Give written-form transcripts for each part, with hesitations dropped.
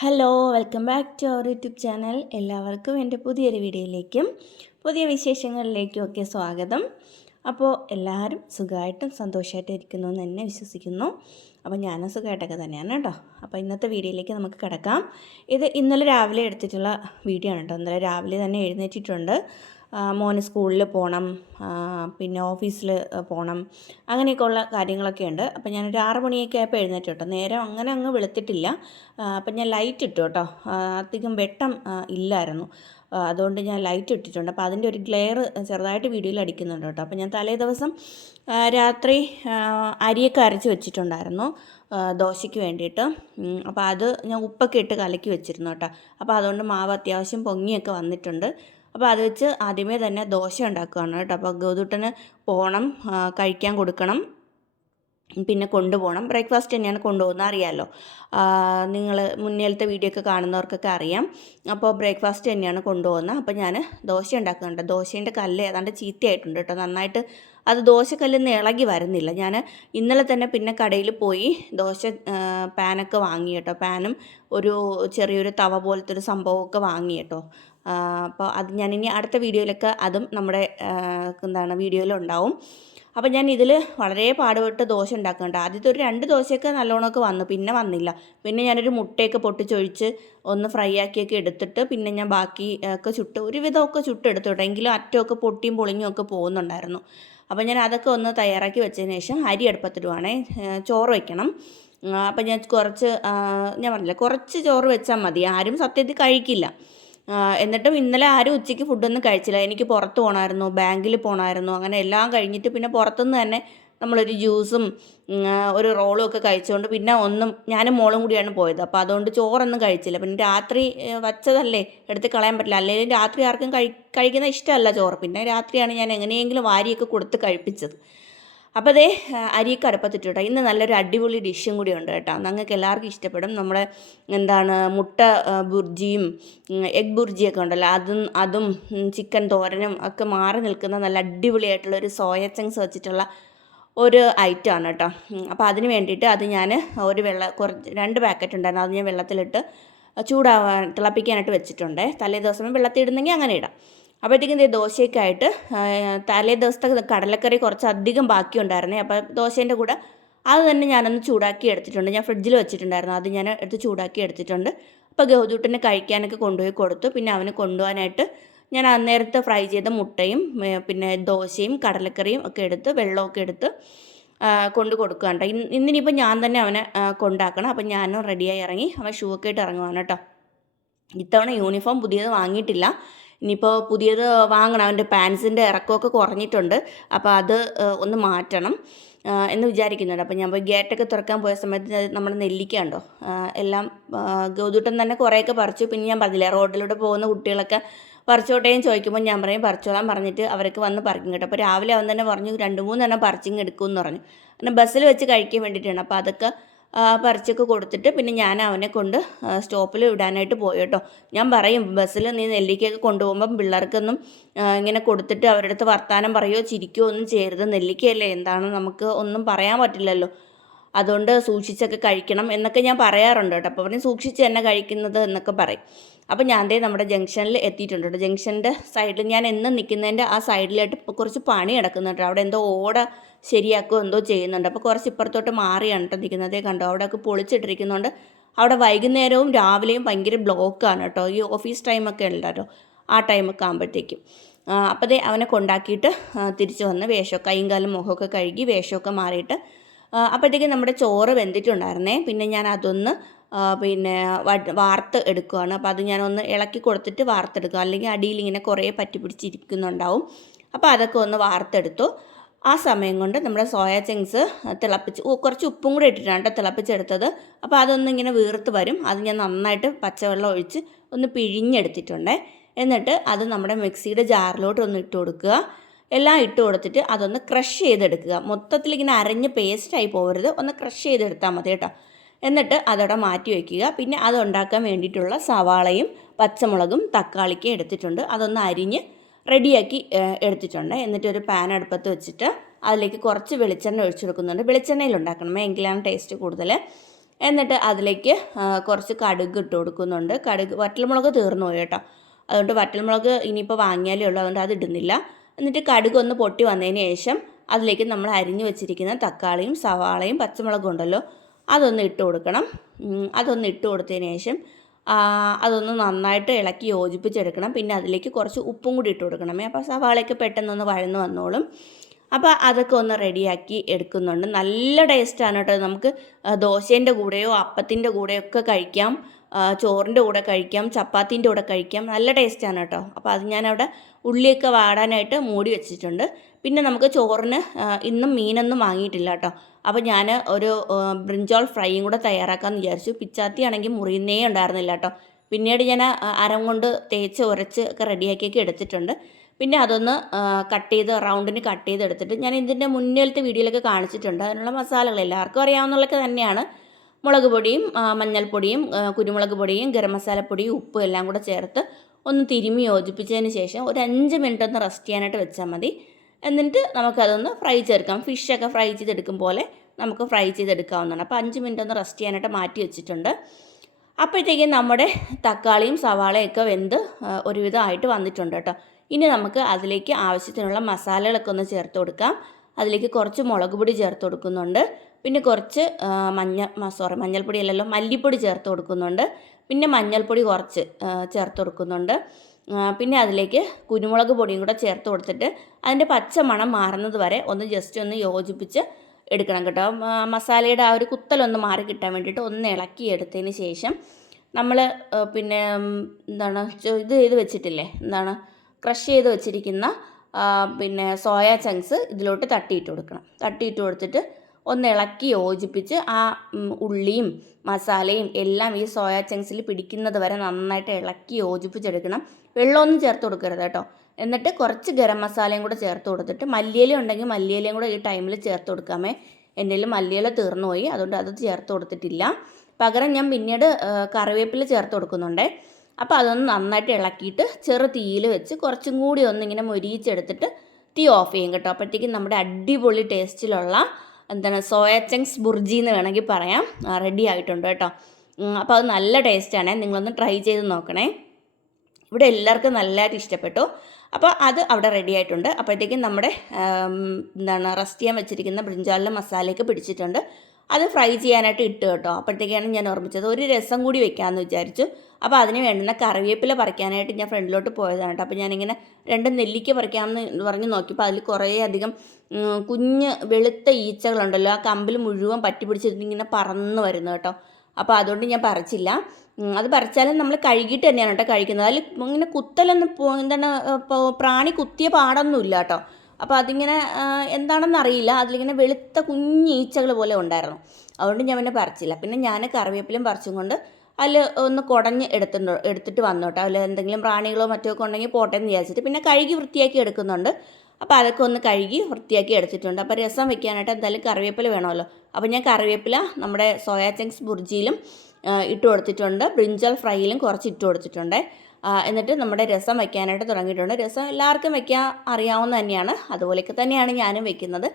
Hello welcome back to our YouTube channel. എല്ലാവർക്കും എൻ്റെ പുതിയൊരു വീഡിയോയിലേക്കും പുതിയ വിശേഷങ്ങളിലേക്കും ഒക്കെ സ്വാഗതം. അപ്പോൾ എല്ലാവരും സുഖമായിട്ടും സന്തോഷമായിട്ടും ഇരിക്കുന്നു എന്ന് തന്നെ വിശ്വസിക്കുന്നു. അപ്പോൾ ഞാനും സുഖമായിട്ടൊക്കെ തന്നെയാണ് കേട്ടോ. അപ്പോൾ ഇന്നത്തെ വീഡിയോയിലേക്ക് നമുക്ക് കിടക്കാം. ഇത് ഇന്നലെ രാവിലെ എടുത്തിട്ടുള്ള വീഡിയോ ആണ് കേട്ടോ. ഇന്നലെ രാവിലെ തന്നെ എഴുന്നേറ്റിട്ടുണ്ട്. മോന് സ്കൂളിൽ പോകണം, പിന്നെ ഓഫീസിൽ പോകണം, അങ്ങനെയൊക്കെയുള്ള കാര്യങ്ങളൊക്കെ ഉണ്ട്. അപ്പോൾ ഞാനൊരു 6 മണിയൊക്കെ ആയപ്പോൾ എഴുന്നേറ്റ് കേട്ടോ. നേരം അങ്ങനെ അങ്ങ് വെളുത്തിട്ടില്ല. അപ്പം ഞാൻ ലൈറ്റ് ഇട്ടു കേട്ടോ. അധികം വെട്ടം ഇല്ലായിരുന്നു, അതുകൊണ്ട് ഞാൻ ലൈറ്റ് ഇട്ടിട്ടുണ്ട്. അപ്പോൾ അതിൻ്റെ ഒരു ഗ്ലെയർ ചെറുതായിട്ട് വീഡിയോയിൽ അടിക്കുന്നുണ്ട് കേട്ടോ. അപ്പോൾ ഞാൻ തലേ ദിവസം രാത്രി അരിയൊക്കെ അരച്ച് വെച്ചിട്ടുണ്ടായിരുന്നു ദോശയ്ക്ക് വേണ്ടിയിട്ട്. അപ്പോൾ അത് ഞാൻ ഉപ്പൊക്കെ ഇട്ട് കലക്കി വെച്ചിരുന്നു കേട്ടോ. അപ്പോൾ അതുകൊണ്ട് മാവ് അത്യാവശ്യം പൊങ്ങിയൊക്കെ വന്നിട്ടുണ്ട്. അപ്പോൾ അത് വെച്ച് ആദ്യമേ തന്നെ ദോശ ഉണ്ടാക്കുകയാണ് കേട്ടോ. അപ്പോൾ ഗോതൂട്ടന് പോകണം, കഴിക്കാൻ കൊടുക്കണം, പിന്നെ കൊണ്ടുപോകണം. ബ്രേക്ക്ഫാസ്റ്റ് തന്നെയാണ് കൊണ്ടുപോകുന്നത്, അറിയാമല്ലോ. നിങ്ങൾ മുന്നേലത്തെ വീഡിയോ ഒക്കെ കാണുന്നവർക്കൊക്കെ അറിയാം. അപ്പോൾ ബ്രേക്ക്ഫാസ്റ്റ് തന്നെയാണ് കൊണ്ടുപോകുന്നത്. അപ്പോൾ ഞാൻ ദോശ ഉണ്ടാക്കുന്നുണ്ട്. ദോശേൻ്റെ കല്ല് ഏതാണ്ട് ചീത്തയായിട്ടുണ്ട് കേട്ടോ. നന്നായിട്ട് അത് ദോശക്കല്ലിൽ നിന്ന് ഇളകി വരുന്നില്ല. ഞാൻ ഇന്നലെ തന്നെ പിന്നെ കടയിൽ പോയി ദോശ പാനൊക്കെ വാങ്ങി കേട്ടോ. പാനും ഒരു ചെറിയൊരു തവ പോലത്തെ ഒരു സംഭവമൊക്കെ വാങ്ങി കേട്ടോ. അപ്പോൾ അത് ഞാനിനി അടുത്ത വീഡിയോയിലൊക്കെ അതും നമ്മുടെ വീഡിയോയിലുണ്ടാവും. അപ്പോൾ ഞാൻ ഇതിൽ വളരെ പാടുപെട്ട് ദോശ ഉണ്ടാക്കുന്നുണ്ട്. ആദ്യത്തെ ഒരു 2 ദോശയൊക്കെ നല്ലോണമൊക്കെ വന്നു, പിന്നെ വന്നില്ല. പിന്നെ ഞാനൊരു മുട്ടയൊക്കെ പൊട്ടിച്ചൊഴിച്ച് ഒന്ന് ഫ്രൈ ആക്കിയൊക്കെ എടുത്തിട്ട് പിന്നെ ഞാൻ ബാക്കി ഒക്കെ ഒരുവിധമൊക്കെ ചുട്ടെടുത്തു. എങ്കിലും അറ്റമൊക്കെ പൊട്ടിയും പൊളിഞ്ഞും ഒക്കെ പോകുന്നുണ്ടായിരുന്നു. അപ്പോൾ ഞാൻ അതൊക്കെ ഒന്ന് തയ്യാറാക്കി വെച്ചതിന് ശേഷം അരി അടുപ്പത്തിടുവാണേ. ചോറ് വയ്ക്കണം. അപ്പോൾ ഞാൻ ഞാൻ പറഞ്ഞില്ല, കുറച്ച് ചോറ് വെച്ചാൽ മതി. ആരും സത്യത്തിൽ കഴിക്കില്ല. എന്നിട്ടും ഇന്നലെ ആരും ഉച്ചയ്ക്ക് ഫുഡൊന്നും കഴിച്ചില്ല. എനിക്ക് പുറത്ത് പോകണമായിരുന്നു, ബാങ്കിൽ പോകണമായിരുന്നു. അങ്ങനെ എല്ലാം കഴിഞ്ഞിട്ട് പിന്നെ പുറത്തുനിന്ന് തന്നെ നമ്മളൊരു ജ്യൂസും ഒരു റോളും ഒക്കെ കഴിച്ചുകൊണ്ട് പിന്നെ ഞാനും മോളും കൂടിയാണ് പോയത്. അപ്പോൾ അതുകൊണ്ട് ചോറൊന്നും കഴിച്ചില്ല. പിന്നെ രാത്രി വച്ചതല്ലേ, എടുത്ത് കളയാൻ പറ്റില്ല. അല്ലെങ്കിൽ രാത്രി ആർക്കും കഴിക്കുന്ന ഇഷ്ടമല്ല ചോറ്. പിന്നെ രാത്രിയാണ് ഞാൻ എങ്ങനെയെങ്കിലും വാരിയൊക്കെ കൊടുത്ത് കഴിപ്പിച്ചത്. അപ്പോൾ അതേ അരിയൊക്കെ അടുപ്പത്തിട്ട് ഇന്ന് നല്ലൊരു അടിപൊളി ഡിഷും കൂടി ഉണ്ട് കേട്ടോ. നിങ്ങൾക്ക് എല്ലാവർക്കും ഇഷ്ടപ്പെടും. നമ്മുടെ മുട്ട ബുർജിയും എഗ് ബുർജിയൊക്കെ ഉണ്ടല്ലോ, അതും ചിക്കൻ തോരനും ഒക്കെ മാറി നിൽക്കുന്ന നല്ല അടിപൊളിയായിട്ടുള്ള ഒരു സോയ ചങ്ക്സ് വെച്ചിട്ടുള്ള ഒരു ഐറ്റമാണ് കേട്ടോ. അപ്പോൾ അതിന് വേണ്ടിയിട്ട് അത് ഞാൻ ഒരു 2 പാക്കറ്റ് ഉണ്ടായിരുന്നു. അത് ഞാൻ വെള്ളത്തിലിട്ട് തിളപ്പിക്കാനായിട്ട് വെച്ചിട്ടുണ്ട്. തലേ ദിവസം വെള്ളത്തിൽ ഇടുന്നെങ്കിൽ അങ്ങനെ ഇടാം. അപ്പോഴത്തേക്കും ദോശയൊക്കെ ആയിട്ട് തലേ ദിവസത്തെ കടലക്കറി കുറച്ചധികം ബാക്കി ഉണ്ടായിരുന്നേ. അപ്പോൾ ദോശേൻ്റെ കൂടെ അത് തന്നെ ഞാനൊന്ന് ചൂടാക്കി എടുത്തിട്ടുണ്ട്. ഞാൻ ഫ്രിഡ്ജിൽ വെച്ചിട്ടുണ്ടായിരുന്നു, അത് ഞാൻ എടുത്ത് ചൂടാക്കി എടുത്തിട്ടുണ്ട്. അപ്പോൾ ഗൗതൂട്ടിന് കഴിക്കാനൊക്കെ കൊണ്ടുപോയി കൊടുത്തു. പിന്നെ അവന് കൊണ്ടുപോകാനായിട്ട് ഞാൻ അന്നേരത്തെ ഫ്രൈ ചെയ്ത മുട്ടയും പിന്നെ ദോശയും കടലക്കറിയും ഒക്കെ എടുത്ത് വെള്ളമൊക്കെ എടുത്ത് കൊണ്ട് കൊടുക്കുകയാണ് കേട്ടോ. ഇന്നിനിപ്പോൾ ഞാൻ തന്നെ അവനെ കൊണ്ടാക്കണം. അപ്പം ഞാനും റെഡിയായി ഇറങ്ങി. അവൻ ഷൂ ഒക്കെ ഇട്ട് ഇറങ്ങുവാണ് കേട്ടോ. ഇത്തവണ യൂണിഫോം പുതിയത് വാങ്ങിയിട്ടില്ല. ഇനിയിപ്പോൾ പുതിയത് വാങ്ങണം. അവൻ്റെ പാൻസിൻ്റെ ഇറക്കമൊക്കെ കുറഞ്ഞിട്ടുണ്ട്. അപ്പോൾ അത് ഒന്ന് മാറ്റണം എന്ന് വിചാരിക്കുന്നുണ്ട്. അപ്പോൾ ഞാൻ പോയി ഗേറ്റൊക്കെ തുറക്കാൻ പോയ സമയത്ത് നമ്മൾ നെല്ലിക്ക ഉണ്ടോ എല്ലാം ഗൗതൂട്ടൻ തന്നെ കുറേയൊക്കെ പറിച്ചു. പിന്നെ ഞാൻ പറഞ്ഞില്ലേ, റോഡിലൂടെ പോകുന്ന കുട്ടികളൊക്കെ പറിച്ചോട്ടേയും ചോദിക്കുമ്പോൾ ഞാൻ പറയും പറിച്ചോളാൻ പറഞ്ഞിട്ട് അവർക്ക് വന്ന് പറിക്കും കേട്ടോ. അപ്പോൾ രാവിലെ അവൻ തന്നെ പറഞ്ഞു 2-3 എണ്ണം പറിച്ചിങ് എടുക്കുമെന്ന് പറഞ്ഞു. പിന്നെ ബസ്സിൽ വെച്ച് കഴിക്കാൻ വേണ്ടിയിട്ടാണ്. അപ്പോൾ അതൊക്കെ പറിച്ചൊക്കെ കൊടുത്തിട്ട് പിന്നെ ഞാൻ അവനെ കൊണ്ട് സ്റ്റോപ്പിൽ വിടാനായിട്ട് പോയി കേട്ടോ. ഞാൻ പറയും, ബസ്സിൽ നീ നെല്ലിക്കയൊക്കെ കൊണ്ടുപോകുമ്പം പിള്ളേർക്കൊന്നും ഇങ്ങനെ കൊടുത്തിട്ട് അവരുടെ അടുത്ത് വർത്താനം പറയുകയോ ചിരിക്കുകയോ ഒന്നും ചെയ്യരുത്. നെല്ലിക്കയല്ലേ, എന്താണ് നമുക്ക് ഒന്നും പറയാൻ പറ്റില്ലല്ലോ, അതുകൊണ്ട് സൂക്ഷിച്ചൊക്കെ കഴിക്കണം എന്നൊക്കെ ഞാൻ പറയാറുണ്ട് കേട്ടോ. അപ്പോൾ അവന് സൂക്ഷിച്ച് തന്നെ കഴിക്കുന്നത് എന്നൊക്കെ പറയും. അപ്പോൾ ഞാൻ നമ്മുടെ ജംഗ്ഷനിൽ എത്തിയിട്ടുണ്ട് കേട്ടോ. ജംഗ്ഷൻ്റെ സൈഡിൽ ഞാൻ എന്നും നിൽക്കുന്നതിൻ്റെ ആ സൈഡിലായിട്ട് ഇപ്പോൾ കുറച്ച് പണി കിടക്കുന്നുണ്ട്. അവിടെ എന്തോ ഓട ശരിയാക്കുകയോ എന്തോ ചെയ്യുന്നുണ്ട്. അപ്പോൾ കുറച്ച് ഇപ്പുറത്തോട്ട് മാറിയാണ് കേട്ടോ നിൽക്കുന്നതേ കണ്ടോ. അവിടെയൊക്കെ പൊളിച്ചിട്ടിരിക്കുന്നുണ്ട്. അവിടെ വൈകുന്നേരവും രാവിലെയും ഭയങ്കര ബ്ലോക്കാണ് കേട്ടോ. ഈ ഓഫീസ് ടൈമൊക്കെ ഉണ്ടല്ലോ, ആ ടൈമൊക്കെ ആകുമ്പോഴത്തേക്കും. അപ്പോൾ അവനെ കൊണ്ടാക്കിയിട്ട് തിരിച്ച് വന്ന് കൈയും കാലും മുഖമൊക്കെ കഴുകി വേഷമൊക്കെ മാറിയിട്ട് അപ്പോഴത്തേക്കും നമ്മുടെ ചോറ് വെന്തിട്ടുണ്ടായിരുന്നേ. പിന്നെ ഞാൻ അതൊന്ന് വാർത്ത് എടുക്കുകയാണ്. അപ്പോൾ അത് ഞാനൊന്ന് ഇളക്കി കൊടുത്തിട്ട് വാർത്തെടുക്കുക, അല്ലെങ്കിൽ അടിയിൽ ഇങ്ങനെ കുറേ പറ്റി പിടിച്ചിരിക്കുന്നുണ്ടാവും. അപ്പോൾ അതൊക്കെ ഒന്ന് വാർത്തെടുത്തു. ആ സമയം കൊണ്ട് നമ്മുടെ സോയ ചങ്ക്സ് കുറച്ച് ഉപ്പും കൂടെ ഇട്ടിട്ടാണ് തിളപ്പിച്ചെടുത്തത്. അപ്പോൾ അതൊന്ന് ഇങ്ങനെ വീർത്ത് വരും. അത് ഞാൻ നന്നായിട്ട് പച്ചവെള്ളം ഒഴിച്ച് ഒന്ന് പിഴിഞ്ഞെടുത്തിട്ടുണ്ട്. എന്നിട്ട് അത് നമ്മുടെ മിക്സിയുടെ ജാറിലോട്ട് ഒന്ന് ഇട്ട് കൊടുക്കുക. എല്ലാം ഇട്ട് കൊടുത്തിട്ട് അതൊന്ന് ക്രഷ് ചെയ്തെടുക്കുക. മൊത്തത്തിൽ ഇങ്ങനെ അരഞ്ഞ് പേസ്റ്റായി പോകരുത്, ഒന്ന് ക്രഷ് ചെയ്തെടുത്താൽ മതി കേട്ടോ. എന്നിട്ട് അതവിടെ മാറ്റി വയ്ക്കുക. പിന്നെ അതുണ്ടാക്കാൻ വേണ്ടിയിട്ടുള്ള സവാളയും പച്ചമുളകും തക്കാളിക്കും എടുത്തിട്ടുണ്ട്. അതൊന്ന് അരിഞ്ഞ് റെഡിയാക്കി എടുത്തിട്ടുണ്ട്. എന്നിട്ട് ഒരു പാൻ അടുപ്പത്ത് വെച്ചിട്ട് അതിലേക്ക് കുറച്ച് വെളിച്ചെണ്ണ ഒഴിച്ചു കൊടുക്കുന്നുണ്ട്. വെളിച്ചെണ്ണയിൽ ഉണ്ടാക്കണം, എങ്കിലാണ് ടേസ്റ്റ് കൂടുതൽ. എന്നിട്ട് അതിലേക്ക് കുറച്ച് കടുക് ഇട്ട് കൊടുക്കുന്നുണ്ട്. വറ്റൽമുളക് തീർന്നു പോയി കേട്ടോ. അതുകൊണ്ട് വറ്റൽമുളക് ഇനിയിപ്പോൾ വാങ്ങിയാലേ ഉള്ളൂ, അതുകൊണ്ട് അത് ഇടുന്നില്ല. എന്നിട്ട് കടുക് ഒന്ന് പൊട്ടി വന്നതിന് ശേഷം അതിലേക്ക് നമ്മൾ അരിഞ്ഞു വെച്ചിരിക്കുന്ന തക്കാളിയും സവാളയും പച്ചമുളകും ഉണ്ടല്ലോ, അതൊന്ന് ഇട്ട് കൊടുക്കണം. അതൊന്ന് ഇട്ട് കൊടുത്തതിന് ശേഷം അതൊന്ന് നന്നായിട്ട് ഇളക്കി യോജിപ്പിച്ചെടുക്കണം. പിന്നെ അതിലേക്ക് കുറച്ച് ഉപ്പും കൂടി ഇട്ട് കൊടുക്കണമേ, അപ്പോൾ സവാളയൊക്കെ പെട്ടെന്നൊന്ന് വഴന്ന് വന്നോളും. അപ്പോൾ അതൊക്കെ ഒന്ന് റെഡിയാക്കി എടുക്കുന്നുണ്ട്. നല്ല ടേസ്റ്റാണ് കേട്ടോ. നമുക്ക് ദോശേൻ്റെ കൂടെയോ അപ്പത്തിൻ്റെ കൂടെയോ ഒക്കെ കഴിക്കാം, ചോറിൻ്റെ കൂടെ കഴിക്കാം, ചപ്പാത്തിൻ്റെ കൂടെ കഴിക്കാം. നല്ല ടേസ്റ്റാണ് കേട്ടോ. അപ്പോൾ അത് ഞാനവിടെ ഉള്ളിയൊക്കെ വാടാനായിട്ട് മൂടി വെച്ചിട്ടുണ്ട്. പിന്നെ നമുക്ക് ചോറിന് ഇന്നും മീനൊന്നും വാങ്ങിയിട്ടില്ല കേട്ടോ. അപ്പോൾ ഞാൻ ഒരു ബ്രിഞ്ചോൾ ഫ്രൈയും കൂടെ തയ്യാറാക്കാമെന്ന് വിചാരിച്ചു. പിച്ചാത്തി ആണെങ്കിൽ മുറിയുന്നേ ഉണ്ടായിരുന്നില്ല കേട്ടോ. പിന്നീട് ഞാൻ അരം കൊണ്ട് തേച്ച് ഉരച്ച് ഒക്കെ റെഡിയാക്കിയൊക്കെ എടുത്തിട്ടുണ്ട്. പിന്നെ അതൊന്ന് റൗണ്ടിന് കട്ട് ചെയ്തെടുത്തിട്ട് ഞാൻ ഇതിൻ്റെ മുന്നിലത്തെ വീഡിയോയിലൊക്കെ കാണിച്ചിട്ടുണ്ട്. അതിനുള്ള മസാലകൾ എല്ലാവർക്കും അറിയാവുന്നതൊക്കെ തന്നെയാണ്. മുളക് പൊടിയും മഞ്ഞൾപ്പൊടിയും കുരുമുളക് പൊടിയും ഗരം മസാലപ്പൊടിയും ഉപ്പും എല്ലാം കൂടെ ചേർത്ത് ഒന്ന് തിരുമ്മി യോജിപ്പിച്ചതിന് ശേഷം ഒരു 5 മിനിറ്റ് ഒന്ന് റെസ്റ്റ് ചെയ്യാനായിട്ട് വെച്ചാൽ മതി. എന്നിട്ട് നമുക്കതൊന്ന് ഫ്രൈ ചേർക്കാം. ഫിഷൊക്കെ ഫ്രൈ ചെയ്തെടുക്കും പോലെ നമുക്ക് ഫ്രൈ ചെയ്തെടുക്കാവുന്നതാണ്. അപ്പോൾ 5 മിനിറ്റ് ഒന്ന് റെസ്റ്റ് ചെയ്യാനായിട്ട് മാറ്റി വെച്ചിട്ടുണ്ട്. അപ്പോഴത്തേക്കും നമ്മുടെ തക്കാളിയും സവാളയൊക്കെ വെന്ത് ഒരുവിധമായിട്ട് വന്നിട്ടുണ്ട് കേട്ടോ. ഇനി നമുക്ക് അതിലേക്ക് ആവശ്യത്തിനുള്ള മസാലകളൊക്കെ ഒന്ന് ചേർത്ത് കൊടുക്കാം. അതിലേക്ക് കുറച്ച് മുളക് പൊടി ചേർത്ത് കൊടുക്കുന്നുണ്ട്. പിന്നെ കുറച്ച് മഞ്ഞൾപ്പൊടി അല്ലല്ലോ, മല്ലിപ്പൊടി ചേർത്ത് കൊടുക്കുന്നുണ്ട്. പിന്നെ മഞ്ഞൾപ്പൊടി കുറച്ച് ചേർത്ത് കൊടുക്കുന്നുണ്ട്. പിന്നെ അതിലേക്ക് കുരുമുളക് പൊടിയും കൂടെ ചേർത്ത് കൊടുത്തിട്ട് അതിൻ്റെ പച്ച മണം മാറുന്നത് വരെ ഒന്ന് ജസ്റ്റ് ഒന്ന് യോജിപ്പിച്ച് എടുക്കണം കേട്ടോ. മസാലയുടെ ആ ഒരു കുത്തലൊന്ന് മാറി കിട്ടാൻ വേണ്ടിയിട്ട് ഒന്ന് ഇളക്കി എടുത്തതിന് ശേഷം നമ്മൾ പിന്നെ ചെയ്ത് വെച്ചിട്ടില്ലേ, ക്രഷ് ചെയ്ത് വെച്ചിരിക്കുന്ന പിന്നെ സോയ ചങ്ക്സ് ഇതിലോട്ട് തട്ടിയിട്ട് കൊടുക്കണം. തട്ടിയിട്ട് കൊടുത്തിട്ട് ഒന്ന് ഇളക്കി യോജിപ്പിച്ച് ആ ഉള്ളിയും മസാലയും എല്ലാം ഈ സോയ ചങ്ക്സിൽ പിടിക്കുന്നത് വരെ നന്നായിട്ട് ഇളക്കി യോജിപ്പിച്ചെടുക്കണം. വെള്ളമൊന്നും ചേർത്ത് കൊടുക്കരുത് കേട്ടോ. എന്നിട്ട് കുറച്ച് ഗരം മസാലയും കൂടെ ചേർത്ത് കൊടുത്തിട്ട് മല്ലിയില ഉണ്ടെങ്കിൽ മല്ലിയിലയും കൂടെ ഈ ടൈമിൽ ചേർത്ത് കൊടുക്കാമേ. എൻ്റെ കയ്യിൽ മല്ലിയില തീർന്നു പോയി, അതുകൊണ്ട് അത് ചേർത്ത് കൊടുത്തിട്ടില്ല. പകരം ഞാൻ പിന്നീട് കറിവേപ്പില ചേർത്ത് കൊടുക്കുന്നുണ്ടേ. അപ്പോൾ അതൊന്ന് നന്നായിട്ട് ഇളക്കിയിട്ട് ചെറു തീയിൽ വെച്ച് കുറച്ചും കൂടി ഒന്നിങ്ങനെ മൊരിയിച്ചെടുത്തിട്ട് തീ ഓഫ് ചെയ്യും കേട്ടോ. അപ്പോഴത്തേക്കും നമ്മുടെ അടിപൊളി ടേസ്റ്റിലുള്ള സോയ ചങ്ക്സ് ബുർജി എന്ന് വേണമെങ്കിൽ പറയാം, റെഡി ആയിട്ടുണ്ട് കേട്ടോ. അപ്പോൾ അത് നല്ല ടേസ്റ്റാണ്, നിങ്ങളൊന്ന് ട്രൈ ചെയ്ത് നോക്കണേ. ഇവിടെ എല്ലാവർക്കും നല്ലതായിട്ട് ഇഷ്ടപ്പെട്ടു. അപ്പോൾ അത് അവിടെ റെഡി ആയിട്ടുണ്ട്. അപ്പോഴത്തേക്കും നമ്മുടെ റസ്റ്റ് ചെയ്യാൻ വെച്ചിരിക്കുന്ന ബ്രിഞ്ചാളിലെ മസാലയൊക്കെ പിടിച്ചിട്ടുണ്ട്. അത് ഫ്രൈ ചെയ്യാനായിട്ട് ഇട്ട് കേട്ടോ. അപ്പോഴത്തേക്കാണ് ഞാൻ ഓർമ്മിച്ചത് ഒരു രസം കൂടി വെക്കാമെന്ന് വിചാരിച്ചു. അപ്പോൾ അതിന് വേണ്ടുന്ന കറിവേപ്പില പറിക്കാനായിട്ട് ഞാൻ ഫ്രണ്ടിലോട്ട് പോയതാണ് കേട്ടോ. അപ്പോൾ ഞാനിങ്ങനെ 2 നെല്ലിക്ക പറിക്കാമെന്ന് പറഞ്ഞ് നോക്കിയപ്പോൾ അതിൽ കുറേ അധികം കുഞ്ഞ് വെളുത്ത ഈച്ചകളുണ്ടല്ലോ, ആ കമ്പിൽ മുഴുവൻ പറ്റി പിടിച്ചിട്ട് ഇങ്ങനെ പറന്ന് വരുന്നു കേട്ടോ. അപ്പോൾ അതുകൊണ്ട് ഞാൻ പറിച്ചില്ല. അത് പറിച്ചാലും നമ്മൾ കഴുകിയിട്ട് തന്നെയാണ് കേട്ടോ കഴിക്കുന്നത്. അതിൽ ഇങ്ങനെ പ്രാണി കുത്തിയ പാടൊന്നുമില്ല കേട്ടോ. അപ്പോൾ അതിങ്ങനെ എന്താണെന്ന് അറിയില്ല, അതിലിങ്ങനെ വെളുത്ത കുഞ്ഞ് ഈച്ചകൾ പോലെ ഉണ്ടായിരുന്നു. അതുകൊണ്ട് ഞാൻ പിന്നെ പറിച്ചില്ല. പിന്നെ ഞാൻ കറിവേപ്പിലും പറിച്ചും കൊണ്ട് അതിൽ ഒന്ന് കുടഞ്ഞ് എടുത്തിട്ട് വന്നു കേട്ടോ. അതിൽ എന്തെങ്കിലും പ്രാണികളോ മറ്റോ ഒക്കെ ഉണ്ടെങ്കിൽ പോട്ടെ എന്ന് വിചാരിച്ചിട്ട് പിന്നെ കഴുകി വൃത്തിയാക്കി എടുക്കുന്നുണ്ട്. അപ്പോൾ അതൊക്കെ ഒന്ന് കഴുകി വൃത്തിയാക്കി എടുത്തിട്ടുണ്ട്. അപ്പോൾ രസം വെക്കാനായിട്ട് എന്തായാലും കറിവേപ്പില വേണമല്ലോ. അപ്പോൾ ഞാൻ കറിവേപ്പില നമ്മുടെ സോയ ചങ്ക്സ് ബുർജിയിലും ഇട്ട് കൊടുത്തിട്ടുണ്ട്, ബ്രിഞ്ചൽ ഫ്രൈയിലും കുറച്ച് ഇട്ട് കൊടുത്തിട്ടുണ്ട്. എന്നിട്ട് നമ്മുടെ രസം വയ്ക്കാനായിട്ട് തുടങ്ങിയിട്ടുണ്ട്. രസം എല്ലാവർക്കും വയ്ക്കാൻ അറിയാവുന്ന തന്നെയാണ്, അതുപോലെയൊക്കെ തന്നെയാണ് ഞാനും വെക്കുന്നത്.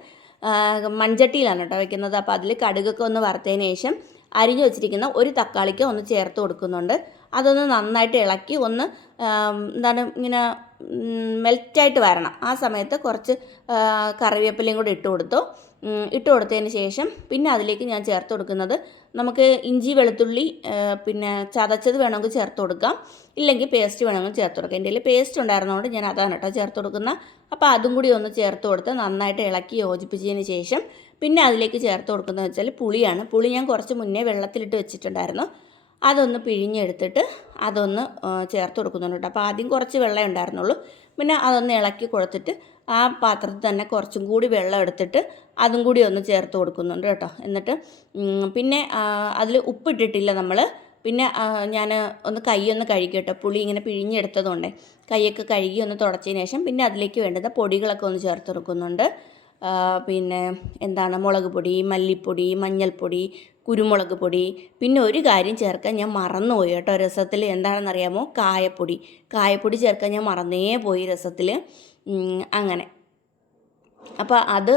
മൺചട്ടിയിലാണ് കേട്ടോ വെക്കുന്നത്. അപ്പോൾ അതിൽ കടുകൊക്കെ ഒന്ന് വറുത്തതിന് ശേഷം അരിഞ്ഞു വെച്ചിരിക്കുന്ന ഒരു തക്കാളിക്ക് ഒന്ന് ചേർത്ത് കൊടുക്കുന്നുണ്ട്. അതൊന്ന് നന്നായിട്ട് ഇളക്കി ഒന്ന് ഇങ്ങനെ മെൽറ്റായിട്ട് വരണം. ആ സമയത്ത് കുറച്ച് കറിവേപ്പിലയും കൂടി ഇട്ട് കൊടുത്തതിന് ശേഷം പിന്നെ അതിലേക്ക് ഞാൻ ചേർത്ത് കൊടുക്കുന്നത് നമുക്ക് ഇഞ്ചി വെളുത്തുള്ളി പിന്നെ ചതച്ചത് വേണമെങ്കിൽ ചേർത്ത് കൊടുക്കാം, ഇല്ലെങ്കിൽ പേസ്റ്റ് വേണമെങ്കിൽ ചേർത്ത് കൊടുക്കാം. എൻ്റെ കയ്യിൽ പേസ്റ്റ് ഉണ്ടായിരുന്നതുകൊണ്ട് ഞാൻ അതാണ് കേട്ടോ ചേർത്ത് കൊടുക്കുന്നത്. അപ്പോൾ അതും കൂടി ഒന്ന് ചേർത്ത് കൊടുത്ത് നന്നായിട്ട് ഇളക്കി യോജിപ്പിച്ചതിന് ശേഷം പിന്നെ അതിലേക്ക് ചേർത്ത് കൊടുക്കുന്നത് വെച്ചാൽ പുളിയാണ്. പുളി ഞാൻ കുറച്ച് മുന്നേ വെള്ളത്തിലിട്ട് വെച്ചിട്ടുണ്ടായിരുന്നു. അതൊന്ന് പിഴിഞ്ഞെടുത്തിട്ട് അതൊന്ന് ചേർത്ത് കൊടുക്കുന്നുണ്ട് കേട്ടോ. അപ്പോൾ ആദ്യം കുറച്ച് വെള്ളം ഉണ്ടായിരുന്നുള്ളൂ, പിന്നെ അതൊന്ന് ഇളക്കി കൊടുത്തിട്ട് ആ പാത്രത്തിൽ തന്നെ കുറച്ചും കൂടി വെള്ളം എടുത്തിട്ട് അതും കൂടി ഒന്ന് ചേർത്ത് കൊടുക്കുന്നുണ്ട് കേട്ടോ. എന്നിട്ട് പിന്നെ അതിൽ ഉപ്പിട്ടിട്ടില്ല നമ്മൾ. പിന്നെ ഞാൻ കൈയൊന്ന് കഴുകി കേട്ടോ, പുളി ഇങ്ങനെ പിഴിഞ്ഞെടുത്തതുകൊണ്ട് കൈയൊക്കെ കഴുകി ഒന്ന് തുടച്ചതിന് ശേഷം പിന്നെ അതിലേക്ക് വേണ്ടുന്ന പൊടികളൊക്കെ ഒന്ന് ചേർത്ത് കൊടുക്കുന്നുണ്ട്. പിന്നെ മുളക് പൊടി, മല്ലിപ്പൊടി, മഞ്ഞൾപ്പൊടി, കുരുമുളക് പൊടി. പിന്നെ ഒരു കാര്യം ചേർക്കാൻ ഞാൻ മറന്നുപോയി കേട്ടോ രസത്തിൽ. എന്താണെന്നറിയാമോ? കായപ്പൊടി ചേർക്കാൻ ഞാൻ മറന്നേ പോയി രസത്തിൽ. അങ്ങനെ അപ്പോൾ അത്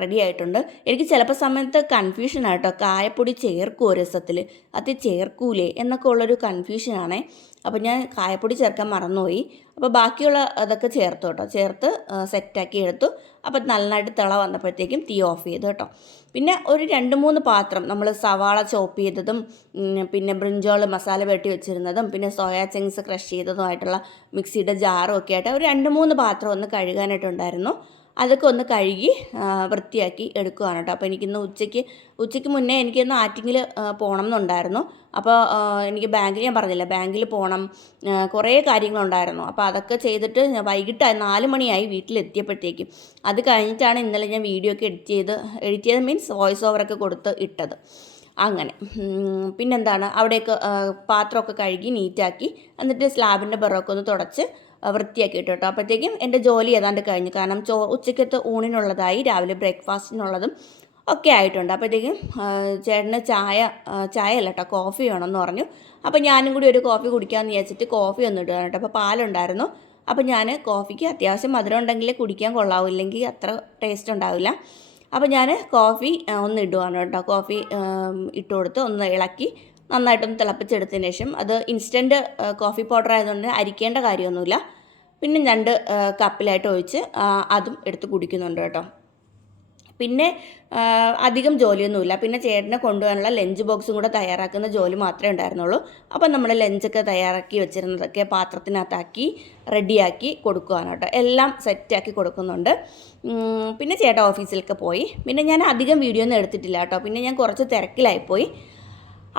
റെഡി ആയിട്ടുണ്ട്. എനിക്ക് ചിലപ്പോൾ സമയത്ത് കൺഫ്യൂഷനാണ് കായപ്പൊടി ചേർക്കുമോ രസത്തിൽ, അത് ചേർക്കൂലേ എന്നൊക്കെ ഉള്ളൊരു കൺഫ്യൂഷനാണേ. അപ്പോൾ ഞാൻ കായപ്പൊടി ചേർക്കാൻ മറന്നുപോയി. അപ്പോൾ ബാക്കിയുള്ള അതൊക്കെ ചേർത്തു ചേർത്ത് സെറ്റാക്കി എടുത്തു. അപ്പോൾ നന്നായിട്ട് തിള വന്നപ്പോഴത്തേക്കും തീ ഓഫ് ചെയ്തു പിന്നെ ഒരു 2-3 പാത്രം നമ്മൾ സവാള ചോപ്പ് ചെയ്തതും പിന്നെ ബ്രിഞ്ചോൾ മസാല പെരട്ടി വെച്ചിരുന്നതും പിന്നെ സോയാ ചങ്ക്സ് ക്രഷ് ചെയ്തതുമായിട്ടുള്ള മിക്സിയുടെ ജാറും ഒക്കെ ആയിട്ട് ഒരു 2-3 പാത്രം ഒന്ന് കഴുകാനായിട്ടുണ്ടായിരുന്നു. അതൊക്കെ ഒന്ന് കഴുകി വൃത്തിയാക്കി എടുക്കുകയാണ് അപ്പോൾ എനിക്കിന്ന് ഉച്ചയ്ക്ക് മുന്നേ എനിക്കൊന്ന് ആറ്റിങ്ങിൽ പോകണം എന്നുണ്ടായിരുന്നു. അപ്പോൾ എനിക്ക് ഞാൻ പറഞ്ഞില്ല, ബാങ്കിൽ പോകണം, കുറേ കാര്യങ്ങളുണ്ടായിരുന്നു. അപ്പോൾ അതൊക്കെ ചെയ്തിട്ട് വൈകിട്ട് 4 മണിയായി വീട്ടിലെത്തിയപ്പോഴത്തേക്കും. അത് കഴിഞ്ഞിട്ടാണ് ഇന്നലെ ഞാൻ വീഡിയോ ഒക്കെ എഡിറ്റ് ചെയ്ത് മീൻസ് വോയിസ് ഓവറൊക്കെ കൊടുത്ത് ഇട്ടത്. അങ്ങനെ പിന്നെന്താണ്, അവിടെയൊക്കെ പാത്രമൊക്കെ കഴുകി നീറ്റാക്കി എന്നിട്ട് സ്ലാബിൻ്റെ പുറമൊക്കെ ഒന്ന് തുടച്ച് വൃത്തിയാക്കി ഇട്ടു അപ്പോഴത്തേക്കും എൻ്റെ ജോലി ഏതാണ്ട് കഴിഞ്ഞു. കാരണം ഉച്ചയ്ക്കത്തെ ഊണിനുള്ളതായി, രാവിലെ ബ്രേക്ക്ഫാസ്റ്റിനുള്ളതും ഒക്കെ ആയിട്ടുണ്ട്. അപ്പോഴത്തേക്കും ചേട്ടന് ചായ അല്ല കോഫി വേണമെന്ന് പറഞ്ഞു. അപ്പോൾ ഞാനും കൂടി ഒരു കോഫി കുടിക്കാമെന്ന് വിചാരിച്ചിട്ട് കോഫി ഒന്ന് ഇടുകയാണ് അപ്പോൾ പാലുണ്ടായിരുന്നു. അപ്പോൾ ഞാൻ കോഫിക്ക് അത്യാവശ്യം മധുരം ഉണ്ടെങ്കിലേ കുടിക്കാൻ കൊള്ളാവും, ഇല്ലെങ്കിൽ അത്ര ടേസ്റ്റ് ഉണ്ടാവില്ല. അപ്പോൾ ഞാൻ കോഫി ഒന്ന് ഇടുകയാണ് കോഫി ഇട്ട് കൊടുത്ത് ഒന്ന് ഇളക്കി നന്നായിട്ടൊന്ന് തിളപ്പിച്ചെടുത്തതിന് ശേഷം, അത് ഇൻസ്റ്റൻറ്റ് കോഫി പൗഡർ ആയതുകൊണ്ട് അരിക്കേണ്ട കാര്യമൊന്നുമില്ല. പിന്നെ 2 കപ്പിലായിട്ട് ഒഴിച്ച് അതും എടുത്ത് കുടിക്കുന്നുണ്ട് പിന്നെ അധികം ജോലിയൊന്നുമില്ല. പിന്നെ ചേട്ടനെ കൊണ്ടുപോകാനുള്ള ലഞ്ച് ബോക്സും കൂടെ തയ്യാറാക്കുന്ന ജോലി മാത്രമേ ഉണ്ടായിരുന്നുള്ളൂ. അപ്പം നമ്മൾ ലഞ്ചൊക്കെ തയ്യാറാക്കി വെച്ചിരുന്നതൊക്കെ പാത്രത്തിനകത്താക്കി റെഡിയാക്കി കൊടുക്കുകയാണ് എല്ലാം സെറ്റാക്കി കൊടുക്കുന്നുണ്ട്. പിന്നെ ചേട്ടൻ ഓഫീസിലൊക്കെ പോയി. പിന്നെ ഞാൻ അധികം വീഡിയോ ഒന്നും എടുത്തിട്ടില്ല പിന്നെ ഞാൻ കുറച്ച് തിരക്കിലായിപ്പോയി.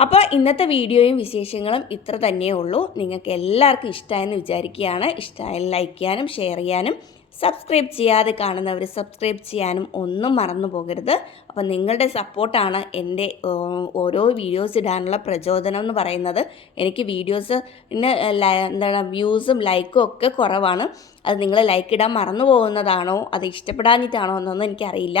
അപ്പോൾ ഇന്നത്തെ വീഡിയോയും വിശേഷങ്ങളും ഇത്ര തന്നെയേ ഉള്ളൂ. നിങ്ങൾക്ക് എല്ലാവർക്കും ഇഷ്ടമായെന്ന് വിചാരിക്കുകയാണ്. ഇഷ്ടമായാൽ ലൈക്ക് ചെയ്യാനും ഷെയർ ചെയ്യാനും സബ്സ്ക്രൈബ് ചെയ്യാതെ കാണുന്നവർ സബ്സ്ക്രൈബ് ചെയ്യാനും ഒന്നും മറന്നു പോകരുത്. അപ്പോൾ നിങ്ങളുടെ സപ്പോർട്ടാണ് എൻ്റെ ഓരോ വീഡിയോസ് ഇടാനുള്ള പ്രചോദനം എന്ന് പറയുന്നത്. എനിക്ക് എന്താണ് വ്യൂസും ലൈക്കും ഒക്കെ കുറവാണ്. അത് നിങ്ങൾ ലൈക്ക് ഇടാൻ മറന്നു പോകുന്നതാണോ അത് ഇഷ്ടപ്പെടാഞ്ഞിട്ടാണോ എന്നൊന്നും എനിക്കറിയില്ല.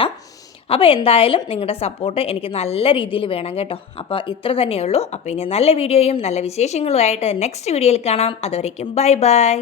അപ്പോൾ എന്തായാലും നിങ്ങളുടെ സപ്പോർട്ട് എനിക്ക് നല്ല രീതിയിൽ വേണം അപ്പോൾ ഇത്ര തന്നെയുള്ളൂ. അപ്പോൾ ഇനി നല്ല വീഡിയോയും നല്ല വിശേഷങ്ങളുമായിട്ട് നെക്സ്റ്റ് വീഡിയോയിൽ കാണാം. അതുവരേക്കും ബൈ ബൈ.